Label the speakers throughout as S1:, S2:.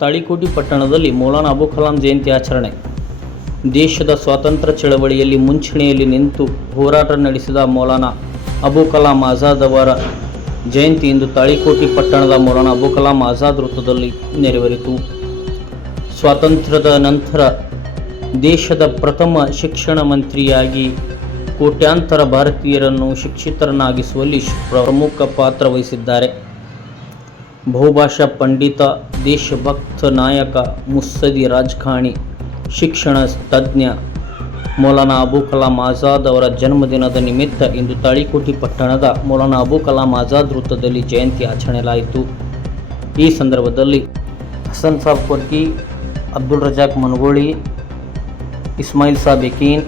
S1: ತಾಳಿಕೋಟಿ ಪಟ್ಟಣದಲ್ಲಿ ಮೌಲಾನಾ ಅಬು ಕಲಾಂ ಜಯಂತಿ ಆಚರಣೆ. ದೇಶದ ಸ್ವಾತಂತ್ರ್ಯ ಚಳವಳಿಯಲ್ಲಿ ಮುಂಚೂಣಿಯಲ್ಲಿ ನಿಂತು ಹೋರಾಟ ನಡೆಸಿದ ಮೌಲಾನಾ ಅಬು ಕಲಾಂ ಆಜಾದ್ ಅವರ ಜಯಂತಿ ಇಂದು ತಾಳಿಕೋಟಿ ಪಟ್ಟಣದ ಮೌಲಾನಾ ಅಬು ಕಲಾಂ ಆಜಾದ್ ವೃತ್ತದಲ್ಲಿ ನೆರವೇರಿತು. ಸ್ವಾತಂತ್ರ್ಯದ ನಂತರ ದೇಶದ ಪ್ರಥಮ ಶಿಕ್ಷಣ ಮಂತ್ರಿಯಾಗಿ ಕೋಟ್ಯಾಂತರ ಭಾರತೀಯರನ್ನು ಶಿಕ್ಷಿತರನ್ನಾಗಿಸುವಲ್ಲಿ ಪ್ರಮುಖ ಪಾತ್ರ ವಹಿಸಿದ್ದಾರೆ. ಬಹುಭಾಷಾ ಪಂಡಿತ, ದೇಶಭಕ್ತ ನಾಯಕ ಮುಸ್ಸದಿ ರಾಜಕಾಣಿ ಶಿಕ್ಷಣ ತಜ್ಞ ಮೌಲಾನಾ ಅಬು ಕಲಾಂ ಆಜಾದ್ ಅವರ ಜನ್ಮದಿನದ ನಿಮಿತ್ತ ಇಂದು ತಾಳಿಕೋಟಿ ಪಟ್ಟಣದ ಮೌಲಾನಾ ಅಬು ಕಲಾಂ ಆಜಾದ್ ವೃತ್ತದಲ್ಲಿ ಜಯಂತಿ ಆಚರಣೆಯಾಯಿತು ಈ ಸಂದರ್ಭದಲ್ಲಿ ಹಸನ್ ಸಾಬ್ ಕೊರ್ಕಿ ಅಬ್ದುಲ್ ರಜಾಕ್ ಮನಗೋಳಿ, ಇಸ್ಮಾಯಿಲ್ ಸಾಬ್ ಯಕೀನ್,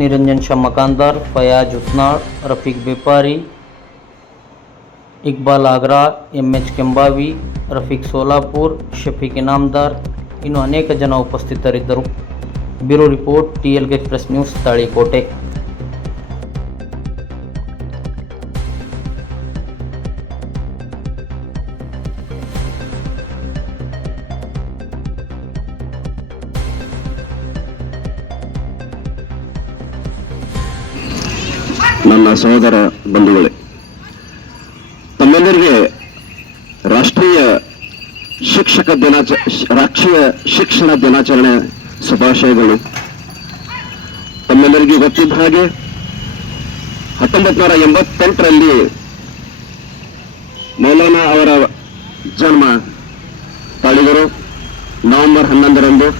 S1: ನಿರಂಜನ್ ಶಾ ಮಕಾಂದಾರ್, ಫಯಾಜ್ ಉತ್ನಾಳ್, ರಫೀಕ್ ಬೇಪಾರಿ ಇಕ್ಬಾಲ್ ಆಗ್ರಾ ಎಂ ಎಚ್ ಕೆಂಬಾವಿ, ರಫೀಕ್ ಸೋಲಾಪುರ್, ಶಫೀಕ್ ಇನಾಮ್ದಾರ್, ಇನ್ನು ಅನೇಕ ಜನ ಉಪಸ್ಥಿತರಿದ್ದರು. Bureau report, T L express news, Talikote.
S2: ನನ್ನ ಸಹೋದರ ಬಂಧುಗಳೇ ತಮ್ಮೆಲ್ಲರಿಗೆ ರಾಷ್ಟ್ರೀಯ ಶಿಕ್ಷಕ ದಿನಾಚ ರಾಷ್ಟ್ರೀಯ ಶಿಕ್ಷಣ ದಿನಾಚರಣೆ ಶುಭಾಶಯಗಳು. ತಮ್ಮೆಲ್ಲರಿಗೂ ಗೊತ್ತಿದ್ದ ಹಾಗೆ ಹತ್ತೊಂಬತ್ತು ನೂರ ಎಂಬತ್ತೆಂಟರಲ್ಲಿ ಮೌಲಾನಾ ಅವರ ಜನ್ಮ ತಾಳಿದರು. ನವೆಂಬರ್ ಹನ್ನೊಂದರಂದು.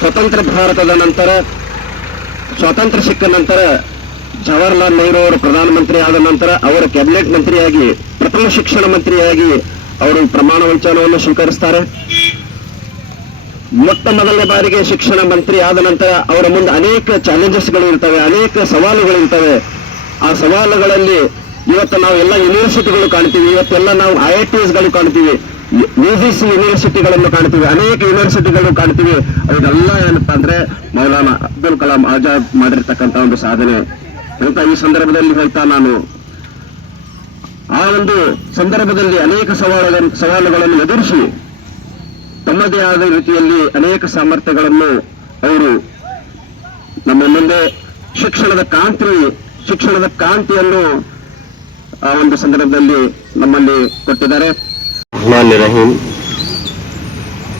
S2: ಸ್ವತಂತ್ರ ಭಾರತದ ನಂತರ, ಸ್ವಾತಂತ್ರ್ಯ ಸಿಕ್ಕ ನಂತರ ಜವಾಹರ್ಲಾಲ್ ನೆಹರು ಅವರು ಪ್ರಧಾನಮಂತ್ರಿ ಆದ ನಂತರ ಅವರ ಕ್ಯಾಬಿನೆಟ್ ಮಂತ್ರಿಯಾಗಿ, ಪ್ರಥಮ ಶಿಕ್ಷಣ ಮಂತ್ರಿಯಾಗಿ ಅವರು ಪ್ರಮಾಣ ವಚನವನ್ನು ಸ್ವೀಕರಿಸ್ತಾರೆ. ಮೊಟ್ಟ ಮೊದಲನೇ ಬಾರಿಗೆ ಶಿಕ್ಷಣ ಮಂತ್ರಿ ಆದ ನಂತರ ಅವರ ಮುಂದೆ ಅನೇಕ ಚಾಲೆಂಜಸ್ಗಳು ಇರ್ತವೆ, ಅನೇಕ ಸವಾಲುಗಳು ಇರ್ತವೆ. ಆ ಸವಾಲುಗಳಲ್ಲಿ ಇವತ್ತು ನಾವು ಎಲ್ಲ ಯೂನಿವರ್ಸಿಟಿಗಳು ಕಾಣ್ತೀವಿ ಇವತ್ತೆಲ್ಲ ನಾವು ಐ ಐ ಟಿ ಗಳು ಕಾಣ್ತೀವಿ ಯು ಜಿ ಸಿ ಯೂನಿವರ್ಸಿಟಿಗಳನ್ನು ಕಾಣ್ತೀವಿ, ಅನೇಕ ಯೂನಿವರ್ಸಿಟಿಗಳು ಕಾಣ್ತೀವಿ. ಅದೆಲ್ಲ ಏನಪ್ಪಾ ಅಂದ್ರೆ ಮೌಲಾನಾ ಅಬ್ದುಲ್ ಕಲಾಂ ಆಜಾದ್ ಮಾಡಿರ್ತಕ್ಕಂಥ ಒಂದು ಸಾಧನೆ. ಅಂತ ಈ ಸಂದರ್ಭದಲ್ಲಿ ಹೇಳ್ತಾ ನಾನು ಆ ಒಂದು ಸಂದರ್ಭದಲ್ಲಿ ಅನೇಕ ಸವಾಲುಗಳ ಸವಾಲುಗಳನ್ನು ಎದುರಿಸಿ ತಮ್ಮದೇ ಆದ ರೀತಿಯಲ್ಲಿ ಅನೇಕ ಸಾಮರ್ಥ್ಯಗಳನ್ನು ಅವರು ನಮ್ಮ ಮುಂದೆ ಶಿಕ್ಷಣದ ಕಾಂತಿ ಶಿಕ್ಷಣದ ಕಾಂತಿಯನ್ನು ಆ ಒಂದು ಸಂದರ್ಭದಲ್ಲಿ ನಮ್ಮಲ್ಲಿ ಕೊಟ್ಟಿದ್ದಾರೆ
S3: الرحمن الرحيم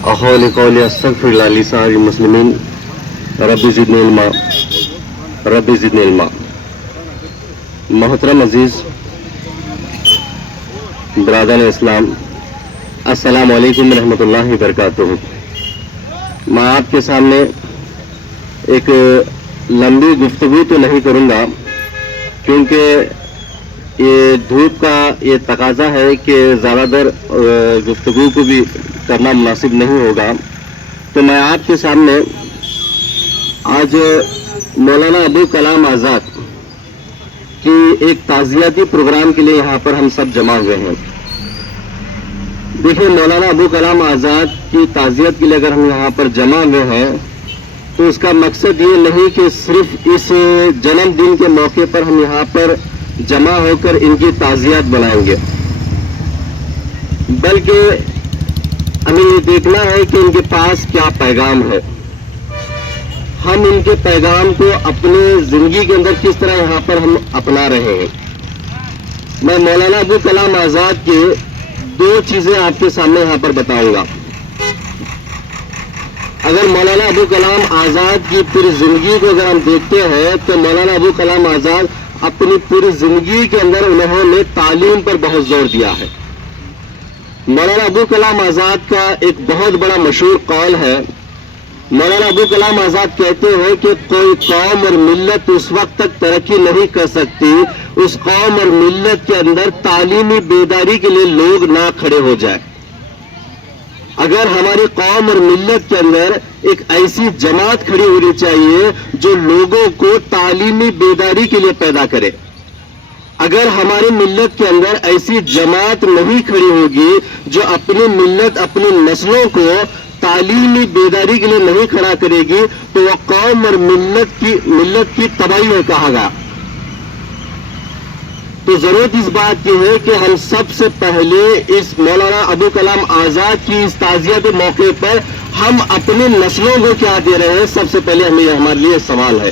S3: أقول قولي أستغفر الله لسائر المسلمين رب زدني علما رب زدني محترم عزیز برادر اسلام، السلام علیکم ورحمۃ اللہ وبرکاتہ۔ میں آپ کے سامنے ایک لمبی گفتگو تو نہیں کروں گا، کیونکہ یہ دھوپ کا یہ تقاضا ہے کہ زیادہ تر گفتگو کو بھی کرنا مناسب نہیں ہوگا۔ تو میں آپ کے سامنے آج مولانا ابو کلام آزاد کہ ایک تعزیاتی پروگرام کے لیے یہاں پر ہم سب جمع ہوئے ہیں۔ دیکھیں، مولانا ابو کلام آزاد کی تعزیت کے لیے اگر ہم یہاں پر جمع ہوئے ہیں، تو اس کا مقصد یہ نہیں کہ صرف اس جنم دن کے موقع پر ہم یہاں پر جمع ہو کر ان کی تعزیات بنائیں گے۔ بلکہ ہمیں یہ دیکھنا ہے کہ ان کے پاس کیا پیغام ہے۔ ہم ان کے پیغام کو اپنے زندگی کے اندر کس طرح یہاں پر ہم اپنا رہے ہیں۔ میں مولانا ابو کلام آزاد کے دو چیزیں آپ کے سامنے یہاں پر بتاؤں گا۔ اگر مولانا ابو کلام آزاد کی پوری زندگی کو اگر ہم دیکھتے ہیں، تو مولانا ابو کلام آزاد اپنی پوری زندگی کے اندر انہوں نے تعلیم پر بہت زور دیا ہے۔ مولانا ابو کلام آزاد کا ایک بہت بڑا مشہور قول ہے۔ مولانا ابو کلام آزاد کہتے ہیں کہ کوئی قوم اور ملت اس وقت تک ترقی نہیں کر سکتی، اس قوم اور ملت کے اندر تعلیمی بیداری کے لیے لوگ نہ کھڑے ہو جائے اگر ہماری قوم اور ملت کے اندر ایک ایسی جماعت کھڑی ہونی چاہیے جو لوگوں کو تعلیمی بیداری کے لیے پیدا کرے۔ اگر ہماری ملت کے اندر ایسی جماعت نہیں کھڑی ہوگی جو اپنی ملت، اپنی نسلوں کو تعلیمی بیداری کے لیے نہیں کھڑا کرے گی، تو وہ قوم اور ملت کی ملت کی تباہی میں کہا گا تو ضرورت اس بات کی ہے کہ ہم سب سے پہلے اس مولانا ابو کلام آزاد کی اس تعزیہ کے موقع پر ہم اپنی نسلوں کو کیا دے رہے ہیں، سب سے پہلے ہمیں ہمارے لیے سوال ہے۔